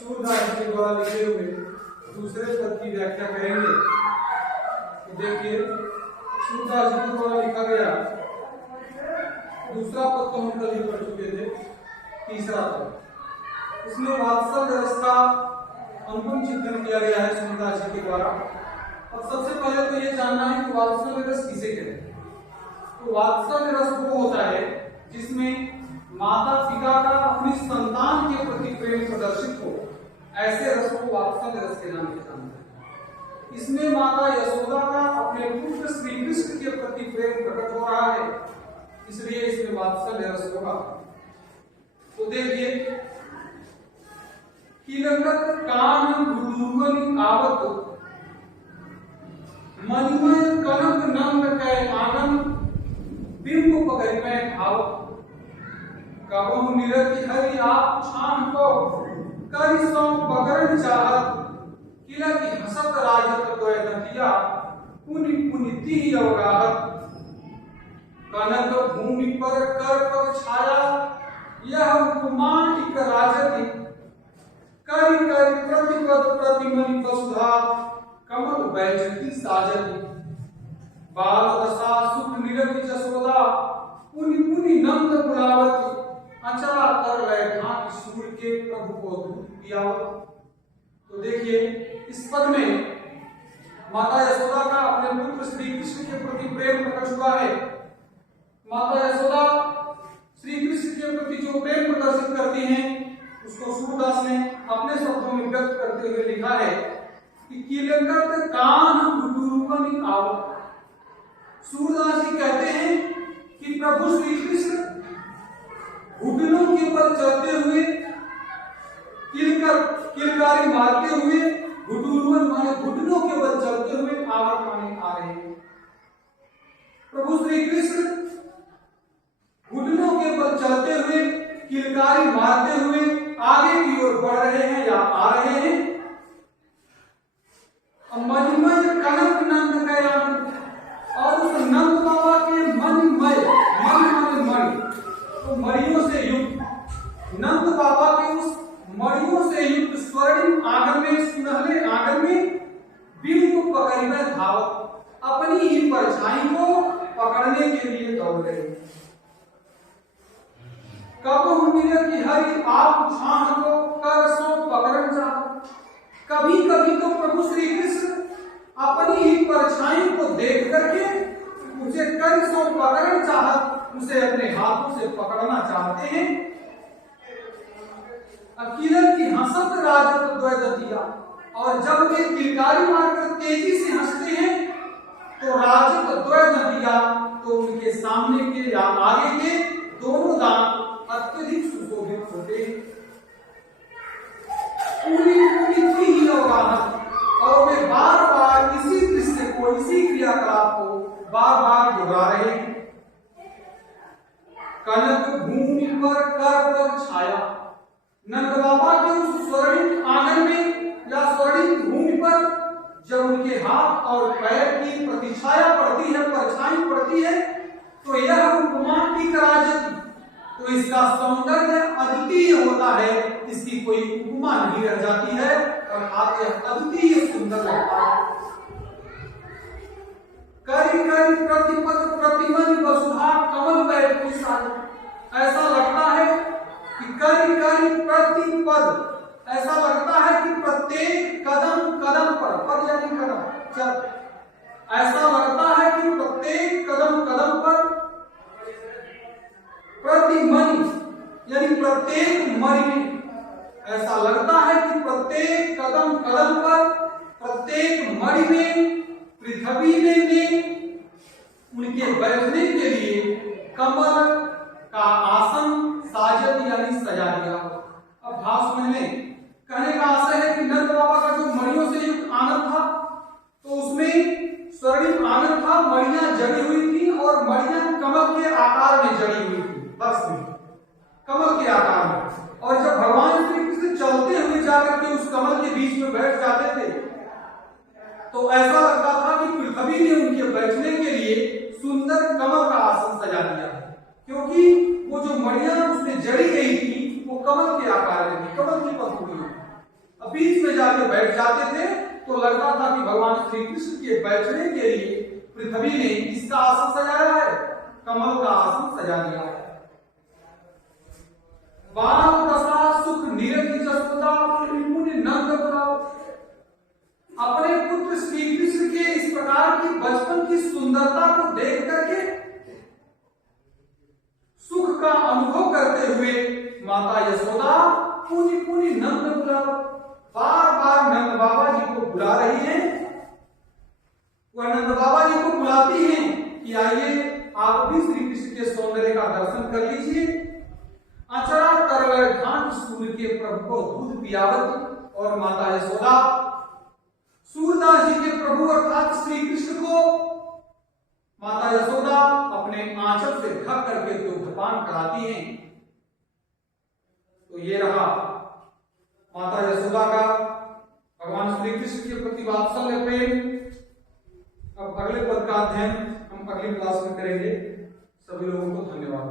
सूरदास के द्वारा लिखे हुए दूसरे पद की व्याख्या करेंगे। तो देखिए सूरदास जी के द्वारा लिखा गया दूसरा पद तो हम कल ही पढ़ चुके थे, तीसरा पद इसमें वात्सल्य रस का अनुपम चित्रण किया गया है सूरदास जी के द्वारा। अब सबसे पहले तो ये जानना है कि वात्सल्य रस किसे कहते हैं। तो वात्सल्य रस वो होता है जिसमें माता पिता का अपनी संतान के प्रति प्रेम प्रदर्शित हो, ऐसे रस को वात्सल्य रस के नाम से जानते हैं। इसमें माता यशोदा का अपने पुत्र श्री कृष्ण के प्रति प्रेम प्रकट हो रहा है, इसलिए इसमें वात्सल्य रस होगा। तो देखिए किलकत कान गुरुवन आवत मनिमय कनक नंद कै आंगन बिंब पकड़िमै भाव कबहु निरति हरि आप छान को करि सौ पकड़न चाहत किला की हसत राजत द्वय दतिया पुनि पुनिति अवगाहत कनक भूमि पर कर पर छाया यह उपमान इक राजति करि करि प्रतिपद प्रतिमनि वसुधा कमल बैजती साजति बाल दशा सुख निरति जसोदा पुनि पुनि नंद बुलावती अचरा कर लय ढाक सूर्य के प्रभु को दूध पियावत। तो देखिए इस पद में माता यशोदा का अपने पुत्र श्री कृष्ण के प्रति प्रेम प्रकट हुआ है। माता यशोदा श्री कृष्ण के प्रति जो प्रेम प्रदर्शित करती हैं उसको सूरदास ने अपने शब्दों में व्यक्त करते हुए लिखा है कि किलकत कान गुरुवन आवत। सूरदास जी कहते हैं कि प्रभु श्री कृष्ण घुटनों के ऊपर चलते हुए किलकारी मारते हुए घुटुरवन माने घुटनों के ऊपर चलते हुए आवत माने आ रहे हैं। प्रभु श्री कृष्ण घुटनों के ऊपर चलते हुए किलकारी मारते हुए आगे की ओर बढ़ रहे हैं या आ रहे हैं। मणिमय कनक नंद कयान और उस नंद बाबा के मणिमय मणि तो मणियों से युक्त नंद बाबा के उस मणियों से युक्त स्वर्णिम आंगन में सुनहले आंगन में बिंब पकड़िमै धावत अपनी ही परछाई को पकड़ने के लिए दौड़ रहे। कबहु निरति हरि आप छान को कर सो पकड़न चाहत। कभी कभी तो प्रभु श्री कृष्ण अपनी ही परछाई को देख करके उसे कर सो पकड़न चाहत, उसे अपने हाथों से पकड़ना चाहते हैं। किलक की हंसत राजत द्वय दतिया और जब वे किलकारी मारकर तेजी से हंसते हैं तो राजत द्वय दतिया तो उनके सामने के या आगे के दोनों दांत अत्यधिक सुशोभित होते हैं। और वे बार बार इसी दृश्य को इसी क्रियाकलाप को बार बार दोहरा रहे हैं। कनक भूमि पर कर पर छाया नंद बाबा के उस स्वर्णिम आंगन में या स्वर्णिम भूमि पर जब उनके हाथ और पैर की प्रतिछाया पड़ती है, परछाई पड़ती है, तो यह उपमान की राजति तो इसका सौंदर्य अद्वितीय होता है, इसकी कोई उपमा नहीं रह जाती है और आगे अद्वितीय सुंदर लगता है। करि करि प्रतिपद प्रतिमनि वसुधा कमल बैजती साजति। ऐसा लगता है कि करि करि प्रतिपद, ऐसा लगता है कि प्रत्येक कदम कदम पर, पद यानी कदम, चल, ऐसा लगता है कि प्रत्येक कदम कदम पर प्रतिमनि यानी प्रत्येक मणि में, ऐसा लगता है कि प्रत्येक कदम कदम पर प्रत्येक मणि में पृथ्वी में उनके बैठने के लिए कमल का आसन साजत यानी सजा दिया। अब भाव समझ लें, कहने का आशय है कि नंद बाबा का जो मणियों से युक्त आंगन था तो उसमें स्वर्णिम आंगन था, मणियां जड़ी हुई थी और मणियां कमल के आकार में जड़ी हुई थी, बस में कमल के आकार में। और जब भगवान श्री कृष्ण चलते हुए जाकर के उस कमल के बीच में बैठ जाते थे तो ऐसा लगता था कि पृथ्वी ने उनके बैठने के लिए सुंदर कमल का आसन सजा दिया है, क्योंकि वो जो मणियां उसमें जड़ी गई थी वो कमल के आकार में थी, कमल की पंखुड़ियां। अब बीच में जाके बैठ जाते थे तो लगता था कि भगवान श्री कृष्ण के बैठने के लिए पृथ्वी ने किसका आसन सजाया है? कमल का आसन सजा दिया है। बाल दशा सुख निरति जसोदा मुनि नंद पुराव। अपने पुत्र श्री कृष्ण के इस प्रकार की बचपन की सुंदरता को देख करके सुख का अनुभव करते हुए माता यशोदा पुनि पुनि नंद पुराव, बार बार नंद बाबा जी को बुला रही हैं। वह नंद बाबा जी को बुलाती हैं कि आइए आप भी श्री कृष्ण के सौंदर्य का दर्शन कर लीजिए। अचरा तरल घाट सूर्य के प्रभु को दूध पियावती और माता यशोदा सूरदास जी के प्रभु अर्थात श्री कृष्ण को माता यशोदा अपने आंचल से ढक करके दुग्धपान कराती हैं। तो ये रहा माता यशोदा का भगवान श्री कृष्ण के प्रति वात्सल्य प्रेम। अब अगले पद का अध्ययन हम अगली क्लास में करेंगे। सभी लोगों को धन्यवाद।